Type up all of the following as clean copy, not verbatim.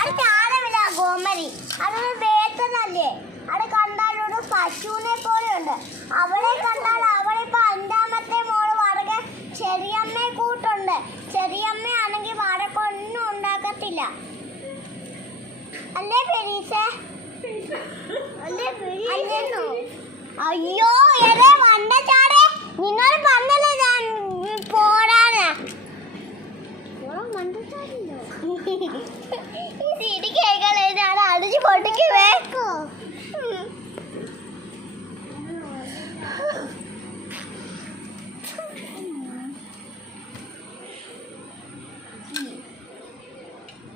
അത് ചാരമില്ല ഗോമരി, അത് വേത്തനല്ലേ. അവിടെ കണ്ടാലൊരു പശുവിനെ പോലെയുണ്ട്. അവളെ കണ്ടാൽ അവളിപ്പോ 5ാമത്തെ മോള് വടകെ ചെറിയമ്മയെ കൂട്ടുണ്ട്. ചെറിയമ്മയാണെങ്കിൽ വടക്കൊന്നും ഉണ്ടാക്കത്തില്ല. അല്ലേ പെരീസേ? അയ്യോ ഏതേ വണ്ട ചാടേ, നിന്നോട് പറഞ്ഞല്ലേ ഞാൻ പോടാന്. ഈ സിഡി കേൾക്കല്ലേ ഞാൻ അടിച്ച് പൊട്ടിക്ക് വേക്കോ.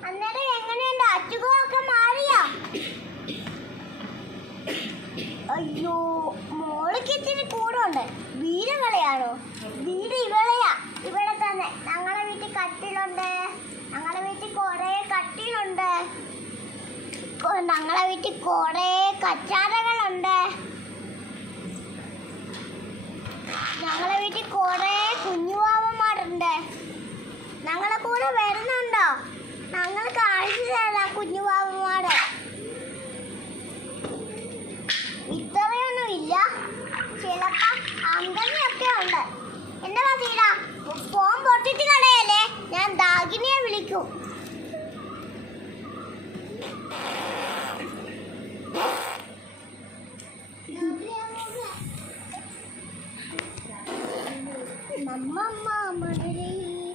അന്നേരം എങ്ങനെയുണ്ട്? അസുഖമൊക്കെ മാറിയോ? അയ്യോ മോൾക്ക് ഇച്ചിരി കൂടുണ്ട്. വീട് കളയാണോ? വീട് ഇവളെയാ, ഇവിടെ തന്നെ. ഞങ്ങളെ വീട്ടിൽ കട്ടിലുണ്ട്, ഞങ്ങളെ വീട്ടിൽ കുറേ കട്ടിലുണ്ട്, ഞങ്ങളെ വീട്ടിൽ കുറേ കച്ചാരകളുണ്ട്, ഞങ്ങളെ വീട്ടിൽ കുറേ കുഞ്ഞുവാവന്മാരുണ്ട്. ഞങ്ങളെ കൂടെ വരുന്നുണ്ടോ? ഞങ്ങൾ കാണിച്ചു തരാം കുഞ്ഞുവാവന്മാരെ. ഇത്രയൊന്നും ഇല്ല, ചിലപ്പോ അങ്കണിയൊക്കെ ഉണ്ട്. എന്താ തീരാ ഫോൺ പൊട്ടിട്ട് കളയല്ലേ?